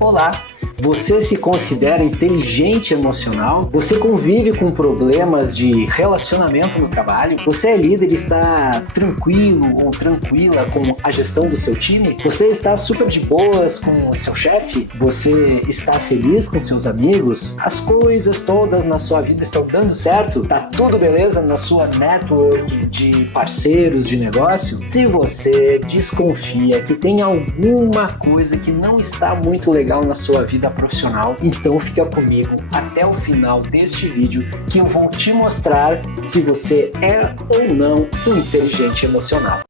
Olá! Você se considera inteligente emocional? Você convive com problemas de relacionamento no trabalho? Você é líder e está tranquilo ou tranquila com a gestão do seu time? Você está super de boas com o seu chefe? Você está feliz com seus amigos? As coisas todas na sua vida estão dando certo? Tá tudo beleza na sua network de parceiros de negócio? Se você desconfia que tem alguma coisa que não está muito legal na sua vida profissional, então fica comigo até o final deste vídeo que eu vou te mostrar se você é ou não um inteligente emocional.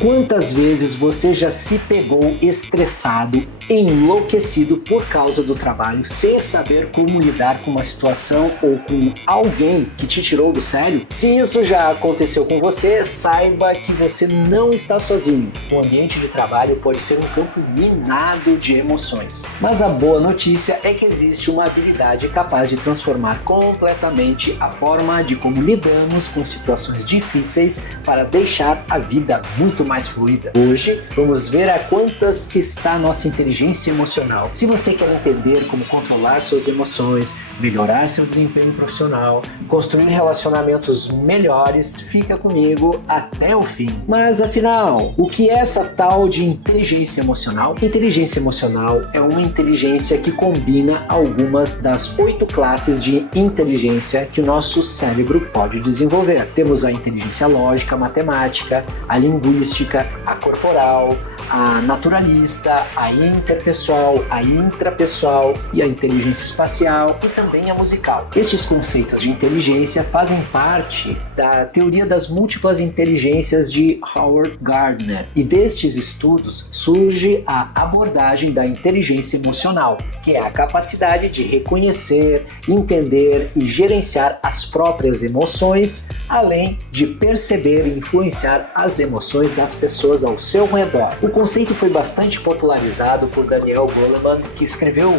Quantas vezes você já se pegou estressado, enlouquecido por causa do trabalho, sem saber como lidar com uma situação ou com alguém que te tirou do sério? Se isso já aconteceu com você, saiba que você não está sozinho. O ambiente de trabalho pode ser um campo minado de emoções. Mas a boa notícia é que existe uma habilidade capaz de transformar completamente a forma de como lidamos com situações difíceis para deixar a vida muito mais fluida. Hoje, vamos ver a quantas que está a nossa inteligência emocional. Se você quer entender como controlar suas emoções, melhorar seu desempenho profissional, construir relacionamentos melhores, fica comigo até o fim. Mas afinal, o que é essa tal de inteligência emocional? Inteligência emocional é uma inteligência que combina algumas das 8 classes de inteligência que o nosso cérebro pode desenvolver. Temos a inteligência lógica, matemática, a linguística, a corporal, a naturalista, a interpessoal, a intrapessoal e a inteligência espacial e também a musical. Estes conceitos de inteligência fazem parte da teoria das múltiplas inteligências de Howard Gardner, e destes estudos surge a abordagem da inteligência emocional, que é a capacidade de reconhecer, entender e gerenciar as próprias emoções, além de perceber e influenciar as emoções das pessoas ao seu redor. O conceito foi bastante popularizado por Daniel Goleman, que escreveu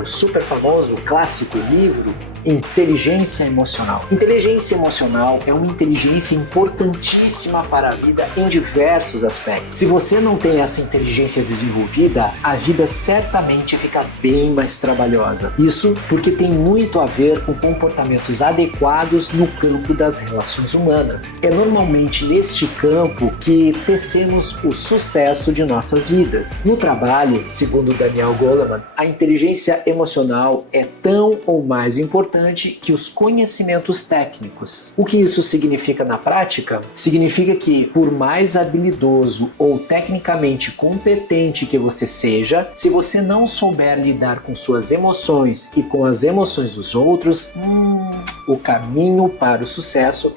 o super famoso clássico livro Inteligência Emocional. Inteligência emocional é uma inteligência importantíssima para a vida em diversos aspectos. Se você não tem essa inteligência desenvolvida, a vida certamente fica bem mais trabalhosa. Isso porque tem muito a ver com comportamentos adequados no campo das relações humanas. É normalmente neste campo que tecemos o sucesso de nossas vidas. No trabalho, segundo Daniel Goleman, a inteligência emocional é tão ou mais importante que os conhecimentos técnicos. O que isso significa na prática? Significa que, por mais habilidoso ou tecnicamente competente que você seja, se você não souber lidar com suas emoções e com as emoções dos outros, o caminho para o sucesso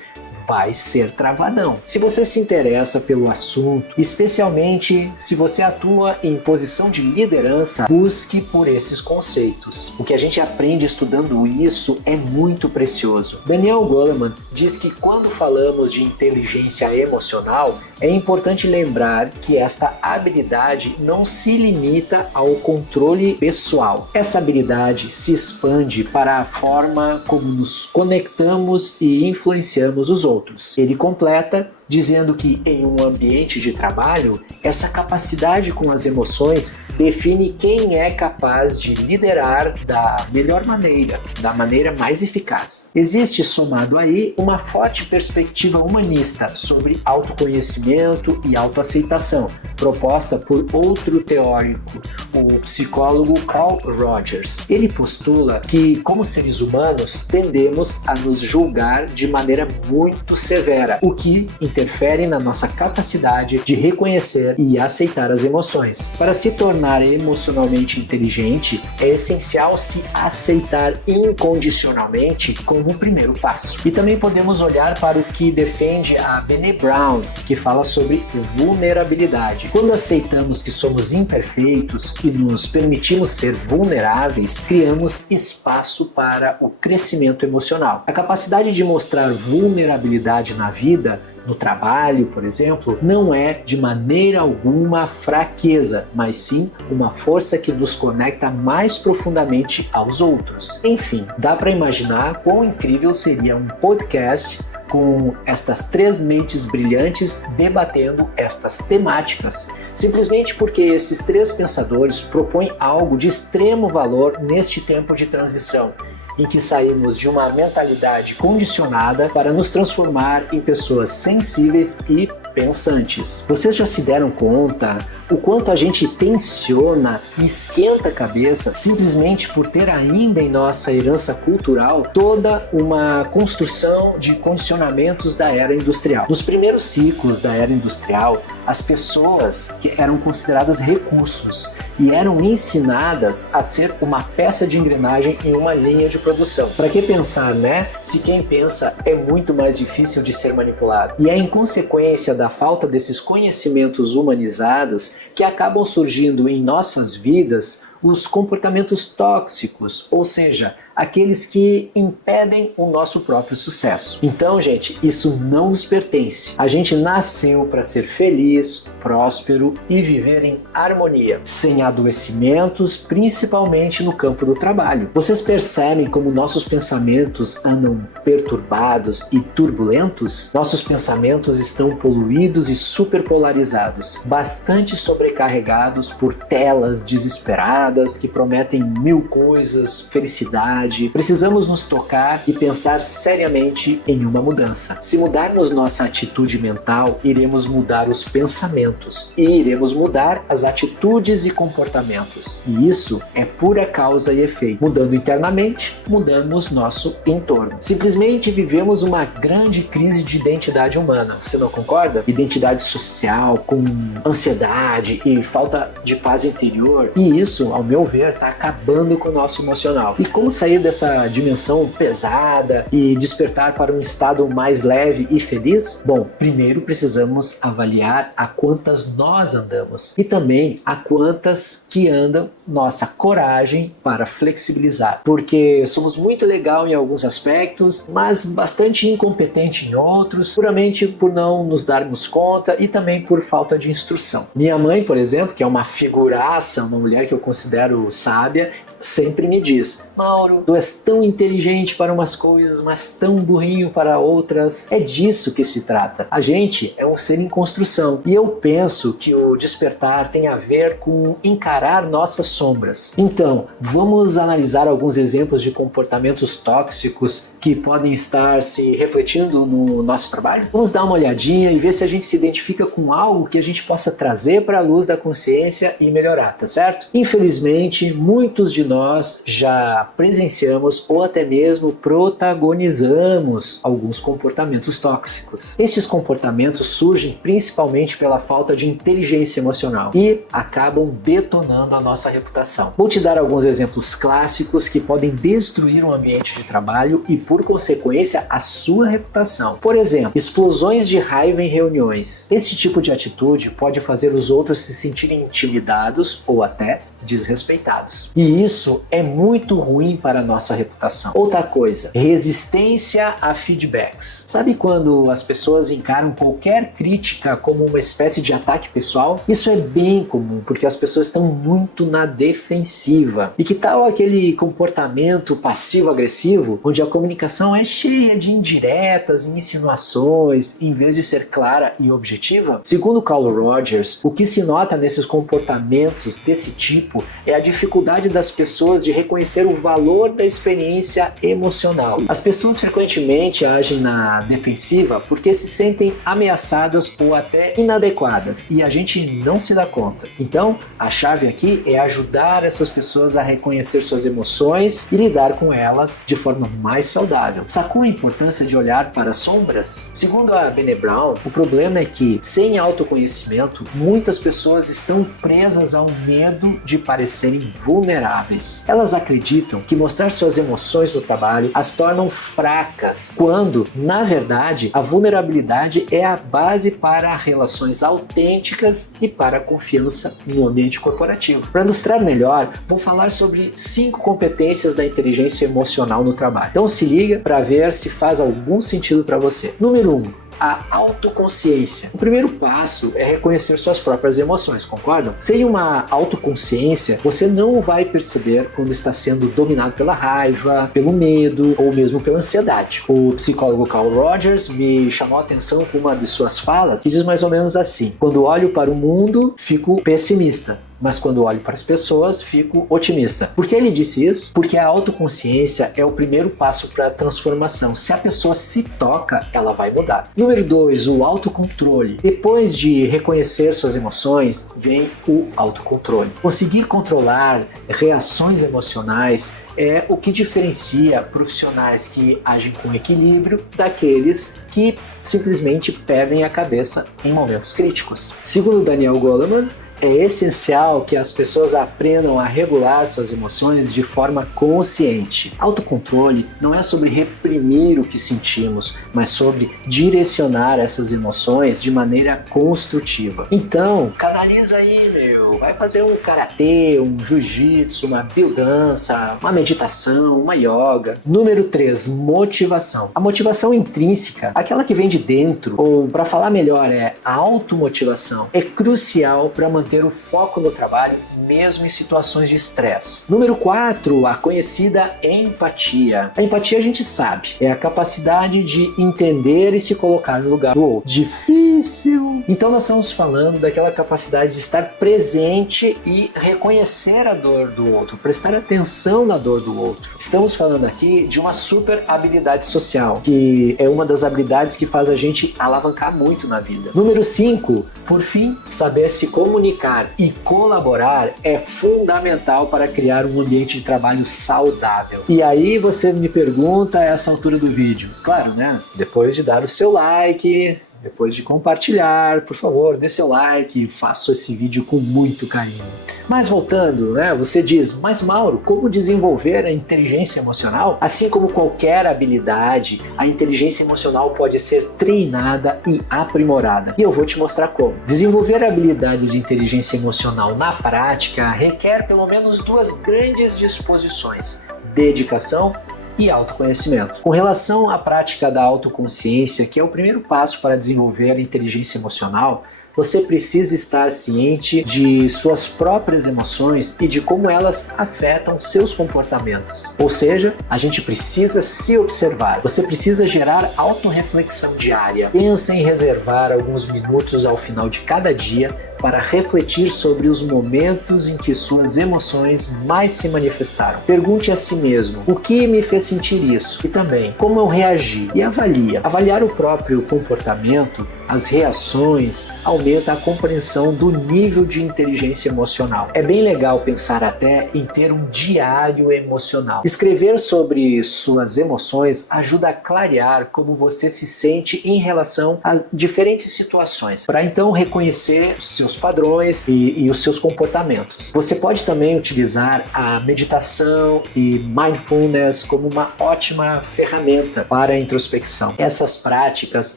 vai ser travadão. Se você se interessa pelo assunto, especialmente se você atua em posição de liderança, busque por esses conceitos. O que a gente aprende estudando isso é muito precioso. Daniel Goleman diz que quando falamos de inteligência emocional, é importante lembrar que esta habilidade não se limita ao controle pessoal. Essa habilidade se expande para a forma como nos conectamos e influenciamos os outros. Ele completa dizendo que em um ambiente de trabalho, essa capacidade com as emoções define quem é capaz de liderar da melhor maneira, da maneira mais eficaz. Existe, somado aí, uma forte perspectiva humanista sobre autoconhecimento e autoaceitação, proposta por outro teórico, o psicólogo Carl Rogers. Ele postula que, como seres humanos, tendemos a nos julgar de maneira muito severa, o que interfere na nossa capacidade de reconhecer e aceitar as emoções. Para se tornar emocionalmente inteligente, é essencial se aceitar incondicionalmente como o primeiro passo. E também podemos olhar para o que defende a Brené Brown, que fala sobre vulnerabilidade. Quando aceitamos que somos imperfeitos e nos permitimos ser vulneráveis, criamos espaço para o crescimento emocional. A capacidade de mostrar vulnerabilidade na vida, no trabalho, por exemplo, não é de maneira alguma fraqueza, mas sim uma força que nos conecta mais profundamente aos outros. Enfim, dá para imaginar quão incrível seria um podcast com estas 3 mentes brilhantes debatendo estas temáticas, simplesmente porque esses 3 pensadores propõem algo de extremo valor neste tempo de transição, em que saímos de uma mentalidade condicionada para nos transformar em pessoas sensíveis e pensantes. Vocês já se deram conta o quanto a gente tensiona e esquenta a cabeça simplesmente por ter ainda em nossa herança cultural toda uma construção de condicionamentos da era industrial? Nos primeiros ciclos da era industrial, as pessoas que eram consideradas recursos e eram ensinadas a ser uma peça de engrenagem em uma linha de produção. Para que pensar, né? Se quem pensa é muito mais difícil de ser manipulado. E é em consequência da falta desses conhecimentos humanizados que acabam surgindo em nossas vidas os comportamentos tóxicos, ou seja, aqueles que impedem o nosso próprio sucesso. Então, gente, isso não nos pertence. A gente nasceu para ser feliz, próspero e viver em harmonia, sem adoecimentos, principalmente no campo do trabalho. Vocês percebem como nossos pensamentos andam perturbados e turbulentos? Nossos pensamentos estão poluídos e superpolarizados, bastante sobrecarregados por telas desesperadas que prometem 1000 coisas, felicidade. Precisamos nos tocar e pensar seriamente em uma mudança. Se mudarmos nossa atitude mental, iremos mudar os pensamentos e iremos mudar as atitudes e comportamentos. E isso é pura causa e efeito. Mudando internamente, mudamos nosso entorno. Simplesmente vivemos uma grande crise de identidade humana. Você não concorda? Identidade social, com ansiedade e falta de paz interior. E isso, ao meu ver, está acabando com o nosso emocional. E como sair dessa dimensão pesada e despertar para um estado mais leve e feliz? Bom, primeiro precisamos avaliar a quantas nós andamos e também a quantas que andam nossa coragem para flexibilizar, porque somos muito legal em alguns aspectos, mas bastante incompetente em outros, puramente por não nos darmos conta e também por falta de instrução. Minha mãe, por exemplo, que é uma figuraça, uma mulher que eu considero sábia, sempre me diz: Mauro, tu és tão inteligente para umas coisas, mas tão burrinho para outras. É disso que se trata. A gente é um ser em construção e eu penso que o despertar tem a ver com encarar nossas sombras. Então, vamos analisar alguns exemplos de comportamentos tóxicos que podem estar se refletindo no nosso trabalho? Vamos dar uma olhadinha e ver se a gente se identifica com algo que a gente possa trazer para a luz da consciência e melhorar, tá certo? Infelizmente, muitos de nós já presenciamos ou até mesmo protagonizamos alguns comportamentos tóxicos. Esses comportamentos surgem principalmente pela falta de inteligência emocional e acabam detonando a nossa reputação. Vou te dar alguns exemplos clássicos que podem destruir um ambiente de trabalho e, por consequência, a sua reputação. Por exemplo, explosões de raiva em reuniões. Esse tipo de atitude pode fazer os outros se sentirem intimidados ou até desrespeitados. E isso é muito ruim para a nossa reputação. Outra coisa, resistência a feedbacks. Sabe quando as pessoas encaram qualquer crítica como uma espécie de ataque pessoal? Isso é bem comum, porque as pessoas estão muito na defensiva. E que tal aquele comportamento passivo-agressivo, onde a comunicação é cheia de indiretas e insinuações, em vez de ser clara e objetiva? Segundo Carl Rogers, o que se nota nesses comportamentos desse tipo é a dificuldade das pessoas de reconhecer o valor da experiência emocional. As pessoas frequentemente agem na defensiva porque se sentem ameaçadas ou até inadequadas e a gente não se dá conta. Então, a chave aqui é ajudar essas pessoas a reconhecer suas emoções e lidar com elas de forma mais saudável. Sacou a importância de olhar para as sombras? Segundo a Brené Brown, o problema é que, sem autoconhecimento, muitas pessoas estão presas ao medo de parecerem vulneráveis. Elas acreditam que mostrar suas emoções no trabalho as tornam fracas, quando, na verdade, a vulnerabilidade é a base para relações autênticas e para a confiança no ambiente corporativo. Para ilustrar melhor, vou falar sobre 5 competências da inteligência emocional no trabalho. Então se liga para ver se faz algum sentido para você. Número 1. a autoconsciência. O primeiro passo é reconhecer suas próprias emoções, concordam? Sem uma autoconsciência, você não vai perceber quando está sendo dominado pela raiva, pelo medo ou mesmo pela ansiedade. O psicólogo Carl Rogers me chamou a atenção com uma de suas falas, que diz mais ou menos assim: quando olho para o mundo, fico pessimista, mas quando olho para as pessoas, fico otimista. Por que ele disse isso? Porque a autoconsciência é o primeiro passo para a transformação. Se a pessoa se toca, ela vai mudar. Número 2, o autocontrole. Depois de reconhecer suas emoções, vem o autocontrole. Conseguir controlar reações emocionais é o que diferencia profissionais que agem com equilíbrio daqueles que simplesmente perdem a cabeça em momentos críticos. Segundo Daniel Goleman, é essencial que as pessoas aprendam a regular suas emoções de forma consciente. Autocontrole não é sobre reprimir o que sentimos, mas sobre direcionar essas emoções de maneira construtiva. Então, canaliza aí, vai fazer um karatê, um jiu-jitsu, uma biodança, uma meditação, uma yoga. Número 3, motivação. A motivação intrínseca, aquela que vem de dentro, ou para falar melhor, é a automotivação, é crucial para manter o foco no trabalho, mesmo em situações de estresse. Número 4, a conhecida empatia. A empatia a gente sabe, é a capacidade de entender e se colocar no lugar do outro. Difícil! Então nós estamos falando daquela capacidade de estar presente e reconhecer a dor do outro, prestar atenção na dor do outro. Estamos falando aqui de uma super habilidade social, que é uma das habilidades que faz a gente alavancar muito na vida. Número 5, por fim, saber se comunicar e colaborar é fundamental para criar um ambiente de trabalho saudável. E aí você me pergunta a essa altura do vídeo, claro, né? Depois de dar o seu like, depois de compartilhar, por favor, dê seu like e faça esse vídeo com muito carinho. Mas voltando, você diz, mas Mauro, como desenvolver a inteligência emocional? Assim como qualquer habilidade, a inteligência emocional pode ser treinada e aprimorada. E eu vou te mostrar como. Desenvolver habilidades de inteligência emocional na prática requer pelo menos 2 grandes disposições: dedicação e autoconhecimento. Com relação à prática da autoconsciência, que é o primeiro passo para desenvolver a inteligência emocional, você precisa estar ciente de suas próprias emoções e de como elas afetam seus comportamentos. Ou seja, a gente precisa se observar. Você precisa gerar autorreflexão diária. Pensa em reservar alguns minutos ao final de cada dia para refletir sobre os momentos em que suas emoções mais se manifestaram. Pergunte a si mesmo, o que me fez sentir isso? E também, como eu reagi? E avalie. Avaliar o próprio comportamento, as reações, aumenta a compreensão do nível de inteligência emocional. É bem legal pensar até em ter um diário emocional. Escrever sobre suas emoções ajuda a clarear como você se sente em relação a diferentes situações, para então reconhecer seus padrões e os seus comportamentos. Você pode também utilizar a meditação e mindfulness como uma ótima ferramenta para a introspecção. Essas práticas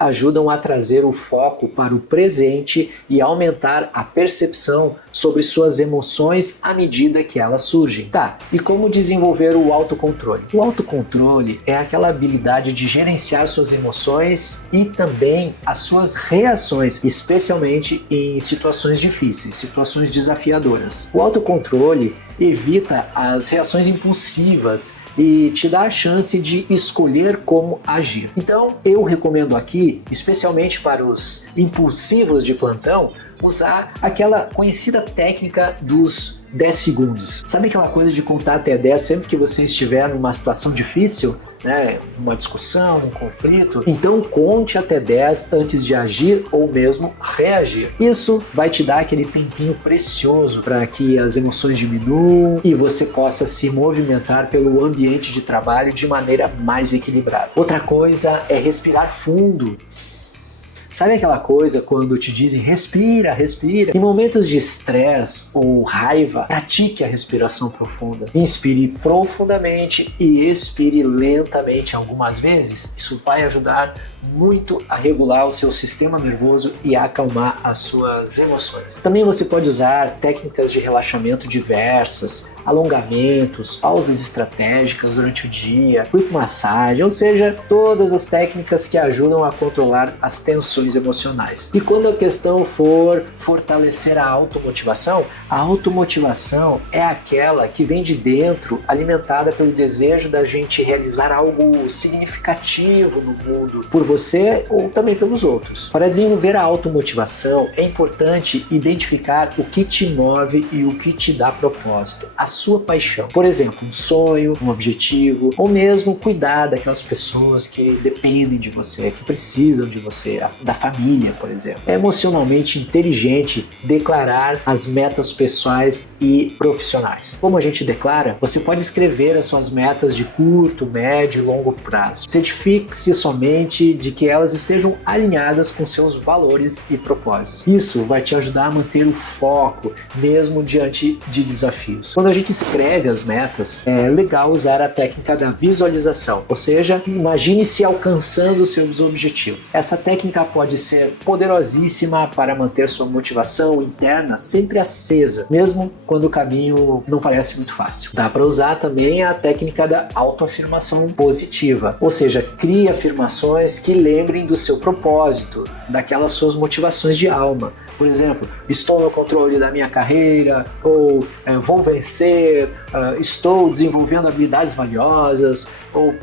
ajudam a trazer o foco para o presente e aumentar a percepção sobre suas emoções à medida que elas surgem. Tá, e como desenvolver o autocontrole? O autocontrole é aquela habilidade de gerenciar suas emoções e também as suas reações, especialmente em situações difíceis, situações desafiadoras. O autocontrole evita as reações impulsivas e te dá a chance de escolher como agir. Então, eu recomendo aqui, especialmente para os impulsivos de plantão, usar aquela conhecida técnica dos 10 segundos. Sabe aquela coisa de contar até 10 sempre que você estiver numa situação difícil, uma discussão, um conflito? Então conte até 10 antes de agir ou mesmo reagir. Isso vai te dar aquele tempinho precioso para que as emoções diminuam e você possa se movimentar pelo ambiente de trabalho de maneira mais equilibrada. Outra coisa é respirar fundo. Sabe aquela coisa quando te dizem respira, respira? Em momentos de estresse ou raiva, pratique a respiração profunda. Inspire profundamente e expire lentamente algumas vezes. Isso vai ajudar muito a regular o seu sistema nervoso e a acalmar as suas emoções. Também você pode usar técnicas de relaxamento diversas, alongamentos, pausas estratégicas durante o dia, quick massagem, ou seja, todas as técnicas que ajudam a controlar as tensões emocionais. E quando a questão for fortalecer a automotivação é aquela que vem de dentro, alimentada pelo desejo da gente realizar algo significativo no mundo, por você ou também pelos outros. Para desenvolver a automotivação, é importante identificar o que te move e o que te dá propósito, a sua paixão. Por exemplo, um sonho, um objetivo, ou mesmo cuidar daquelas pessoas que dependem de você, que precisam de você, da família, por exemplo. É emocionalmente inteligente declarar as metas pessoais e profissionais. Como a gente declara, você pode escrever as suas metas de curto, médio e longo prazo. Certifique-se somente de que elas estejam alinhadas com seus valores e propósitos. Isso vai te ajudar a manter o foco, mesmo diante de desafios. Quando a gente escreve as metas, é legal usar a técnica da visualização, ou seja, imagine-se alcançando os seus objetivos. Essa técnica pode ser poderosíssima para manter sua motivação interna sempre acesa, mesmo quando o caminho não parece muito fácil. Dá para usar também a técnica da autoafirmação positiva, ou seja, crie afirmações que lembrem do seu propósito, daquelas suas motivações de alma. Por exemplo, estou no controle da minha carreira, ou vou vencer, estou desenvolvendo habilidades valiosas, ou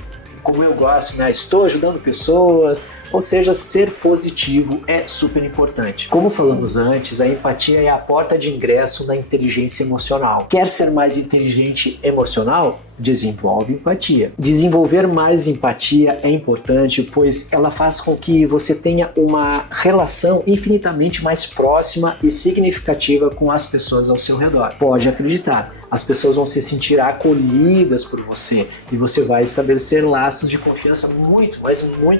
como eu gosto, estou ajudando pessoas. Ou seja, ser positivo é super importante. Como falamos antes, a empatia é a porta de ingresso na inteligência emocional. Quer ser mais inteligente emocional? Desenvolve empatia. Desenvolver mais empatia é importante, pois ela faz com que você tenha uma relação infinitamente mais próxima e significativa com as pessoas ao seu redor. Pode acreditar, as pessoas vão se sentir acolhidas por você e você vai estabelecer laços de confiança muito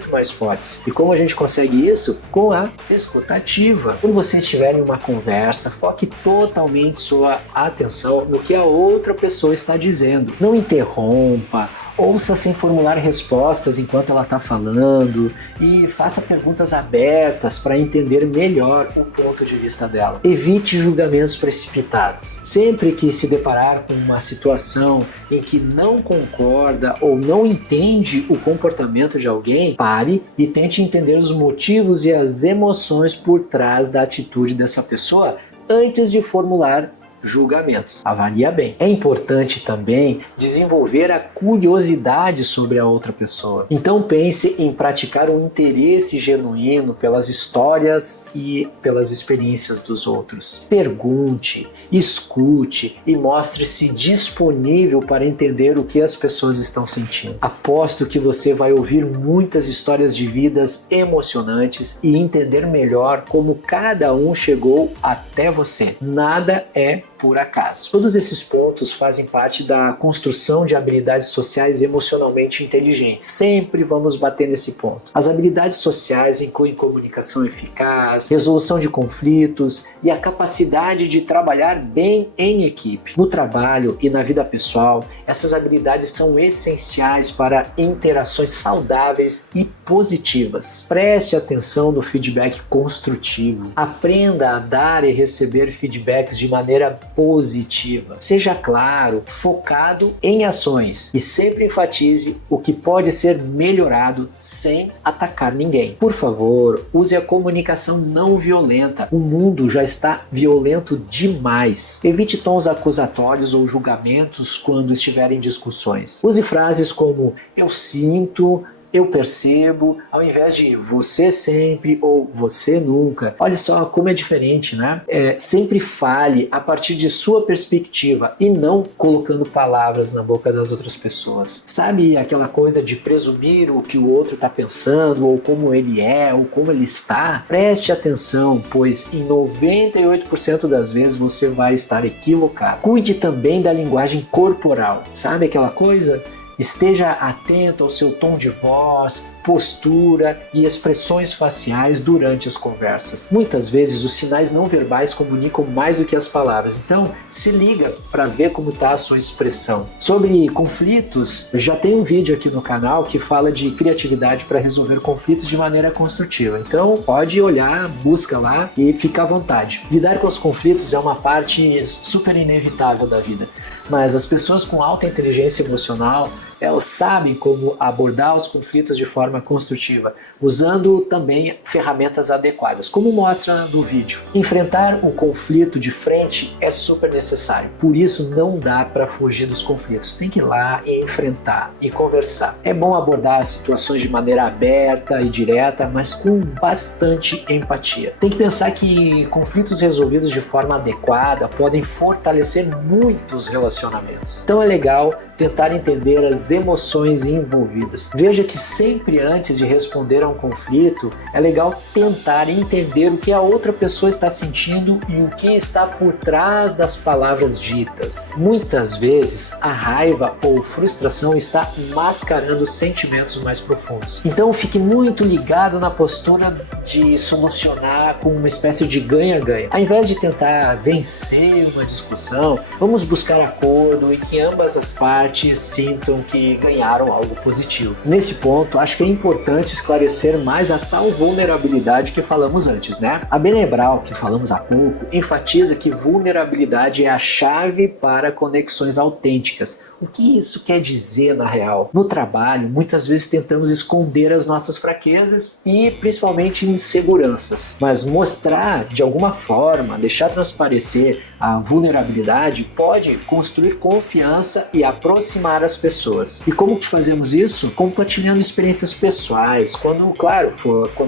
mais fortes. E como a gente consegue isso? Com a escutativa. Quando você estiver em uma conversa, foque totalmente sua atenção no que a outra pessoa está dizendo. Não interrompa, ouça sem formular respostas enquanto ela está falando e faça perguntas abertas para entender melhor o ponto de vista dela. Evite julgamentos precipitados. Sempre que se deparar com uma situação em que não concorda ou não entende o comportamento de alguém, pare e tente entender os motivos e as emoções por trás da atitude dessa pessoa antes de formular julgamentos. Avalia bem. É importante também desenvolver a curiosidade sobre a outra pessoa. Então pense em praticar um interesse genuíno pelas histórias e pelas experiências dos outros. Pergunte, escute e mostre-se disponível para entender o que as pessoas estão sentindo. Aposto que você vai ouvir muitas histórias de vidas emocionantes e entender melhor como cada um chegou até você. Nada é por acaso. Todos esses pontos fazem parte da construção de habilidades sociais emocionalmente inteligentes. Sempre vamos bater nesse ponto. As habilidades sociais incluem comunicação eficaz, resolução de conflitos e a capacidade de trabalhar bem em equipe. No trabalho e na vida pessoal, essas habilidades são essenciais para interações saudáveis e positivas. Preste atenção no feedback construtivo. Aprenda a dar e receber feedbacks de maneira positiva. Seja claro, focado em ações e sempre enfatize o que pode ser melhorado sem atacar ninguém. Por favor, use a comunicação não violenta. O mundo já está violento demais. Evite tons acusatórios ou julgamentos quando estiver em discussões. Use frases como eu sinto, eu percebo, ao invés de você sempre ou você nunca. Olha só como é diferente, né? Sempre fale a partir de sua perspectiva e não colocando palavras na boca das outras pessoas. Sabe aquela coisa de presumir o que o outro está pensando, ou como ele é, ou como ele está? Preste atenção, pois em 98% das vezes você vai estar equivocado. Cuide também da linguagem corporal. Sabe aquela coisa? Esteja atento ao seu tom de voz, postura e expressões faciais durante as conversas. Muitas vezes os sinais não verbais comunicam mais do que as palavras, então se liga para ver como está a sua expressão. Sobre conflitos, já tem um vídeo aqui no canal que fala de criatividade para resolver conflitos de maneira construtiva, então pode olhar, busca lá e fica à vontade. Lidar com os conflitos é uma parte super inevitável da vida, mas as pessoas com alta inteligência emocional, elas sabem como abordar os conflitos de forma construtiva, usando também ferramentas adequadas, como mostra no vídeo. Enfrentar o conflito de frente é super necessário, por isso não dá para fugir dos conflitos, tem que ir lá e enfrentar e conversar. É bom abordar as situações de maneira aberta e direta, mas com bastante empatia. Tem que pensar que conflitos resolvidos de forma adequada podem fortalecer muitos relacionamentos. Então é legal tentar entender as emoções envolvidas. Veja que sempre antes de responder a um conflito, é legal tentar entender o que a outra pessoa está sentindo e o que está por trás das palavras ditas. Muitas vezes, a raiva ou frustração está mascarando sentimentos mais profundos. Então fique muito ligado na postura de solucionar com uma espécie de ganha-ganha. Ao invés de tentar vencer uma discussão, vamos buscar acordo e que ambas as partes sintam que ganharam algo positivo. Nesse ponto, acho que é importante esclarecer mais a tal vulnerabilidade que falamos antes, né? A Brené Brown, que falamos há pouco, enfatiza que vulnerabilidade é a chave para conexões autênticas. O que isso quer dizer na real? No trabalho, muitas vezes tentamos esconder as nossas fraquezas e principalmente inseguranças, mas mostrar de alguma forma, deixar transparecer a vulnerabilidade pode construir confiança e aproximar as pessoas. E como que fazemos isso? Compartilhando experiências pessoais, quando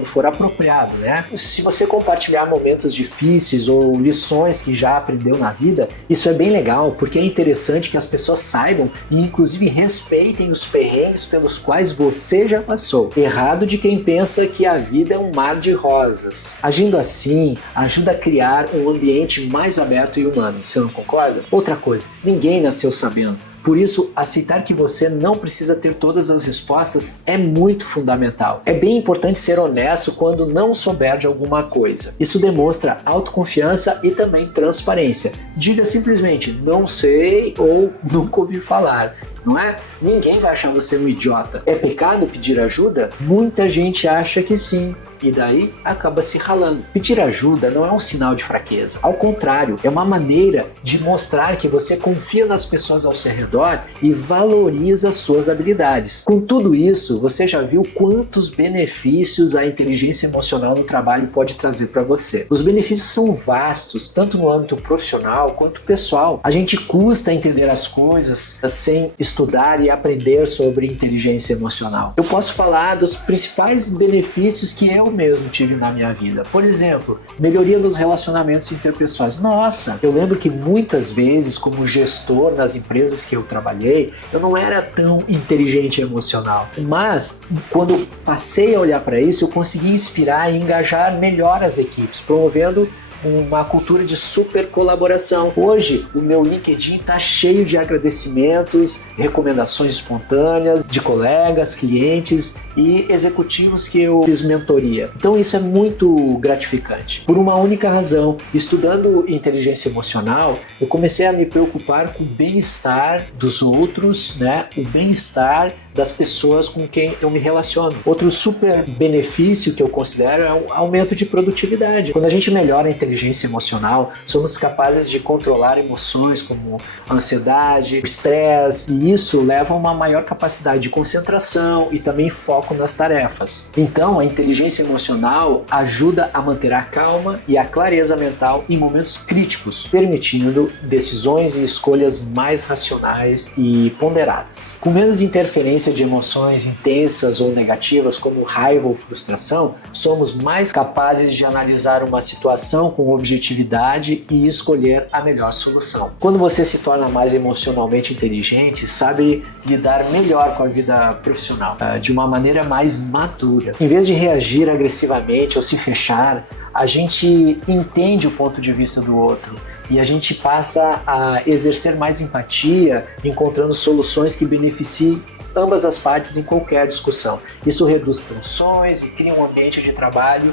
for apropriado, né? Se você compartilhar momentos difíceis ou lições que já aprendeu na vida, isso é bem legal, porque é interessante que as pessoas saibam e inclusive respeitem os perrengues pelos quais você já passou. Errado de quem pensa que a vida é um mar de rosas. Agindo assim, ajuda a criar um ambiente mais aberto e humano. Você não concorda? Outra coisa, ninguém nasceu sabendo. Por isso, aceitar que você não precisa ter todas as respostas é muito fundamental. É bem importante ser honesto quando não souber de alguma coisa. Isso demonstra autoconfiança e também transparência. Diga simplesmente, não sei ou nunca ouvi falar. Não é? Ninguém vai achar você um idiota. É pecado pedir ajuda? Muita gente acha que sim, e daí acaba se ralando. Pedir ajuda não é um sinal de fraqueza. Ao contrário, é uma maneira de mostrar que você confia nas pessoas ao seu redor e valoriza suas habilidades. Com tudo isso, você já viu quantos benefícios a inteligência emocional no trabalho pode trazer para você. Os benefícios são vastos, tanto no âmbito profissional quanto pessoal. A gente custa entender as coisas sem estudar e aprender sobre inteligência emocional. Eu posso falar dos principais benefícios que eu mesmo tive na minha vida. Por exemplo, melhoria nos relacionamentos interpessoais. Nossa, eu lembro que muitas vezes, como gestor nas empresas que eu trabalhei, eu não era tão inteligente emocional. Mas, quando eu passei a olhar para isso, eu consegui inspirar e engajar melhor as equipes, promovendo uma cultura de super colaboração. Hoje, o meu LinkedIn está cheio de agradecimentos, recomendações espontâneas de colegas, clientes e executivos que eu fiz mentoria. Então isso é muito gratificante. Por uma única razão, estudando inteligência emocional, eu comecei a me preocupar com o bem-estar dos outros, né? O bem-estar das pessoas com quem eu me relaciono. Outro super benefício que eu considero é o aumento de produtividade. Quando a gente melhora a inteligência emocional, somos capazes de controlar emoções como a ansiedade, o estresse, e isso leva a uma maior capacidade de concentração e também foco nas tarefas. Então, a inteligência emocional ajuda a manter a calma e a clareza mental em momentos críticos, permitindo decisões e escolhas mais racionais e ponderadas. Com menos interferência de emoções intensas ou negativas, como raiva ou frustração, somos mais capazes de analisar uma situação com objetividade e escolher a melhor solução. Quando você se torna mais emocionalmente inteligente, sabe lidar melhor com a vida profissional, de uma maneira mais madura. Em vez de reagir agressivamente ou se fechar, a gente entende o ponto de vista do outro e a gente passa a exercer mais empatia, encontrando soluções que beneficiem ambas as partes em qualquer discussão. Isso reduz tensões e cria um ambiente de trabalho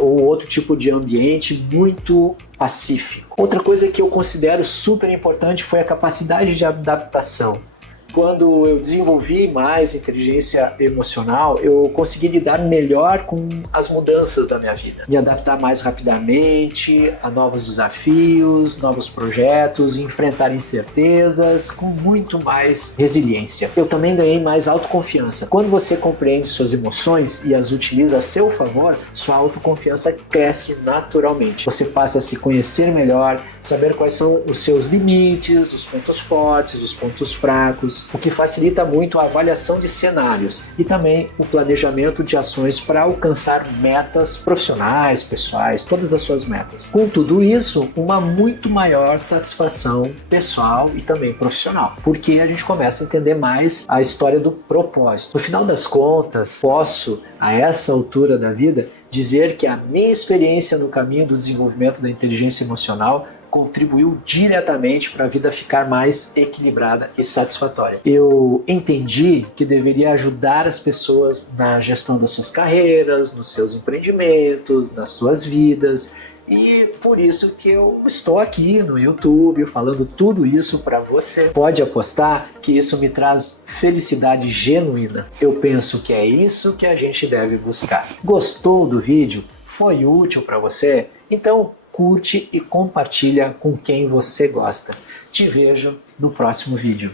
ou outro tipo de ambiente muito pacífico. Outra coisa que eu considero super importante foi a capacidade de adaptação. Quando eu desenvolvi mais inteligência emocional, eu consegui lidar melhor com as mudanças da minha vida. Me adaptar mais rapidamente a novos desafios, novos projetos, enfrentar incertezas com muito mais resiliência. Eu também ganhei mais autoconfiança. Quando você compreende suas emoções e as utiliza a seu favor, sua autoconfiança cresce naturalmente. Você passa a se conhecer melhor, saber quais são os seus limites, os pontos fortes, os pontos fracos, o que facilita muito a avaliação de cenários e também o planejamento de ações para alcançar metas profissionais, pessoais, todas as suas metas. Com tudo isso, uma muito maior satisfação pessoal e também profissional, porque a gente começa a entender mais a história do propósito. No final das contas, posso, a essa altura da vida, dizer que a minha experiência no caminho do desenvolvimento da inteligência emocional contribuiu diretamente para a vida ficar mais equilibrada e satisfatória. Eu entendi que deveria ajudar as pessoas na gestão das suas carreiras, nos seus empreendimentos, nas suas vidas, e por isso que eu estou aqui no YouTube falando tudo isso para você. Pode apostar que isso me traz felicidade genuína. Eu penso que é isso que a gente deve buscar. Gostou do vídeo? Foi útil para você? Então curte e compartilha com quem você gosta. Te vejo no próximo vídeo.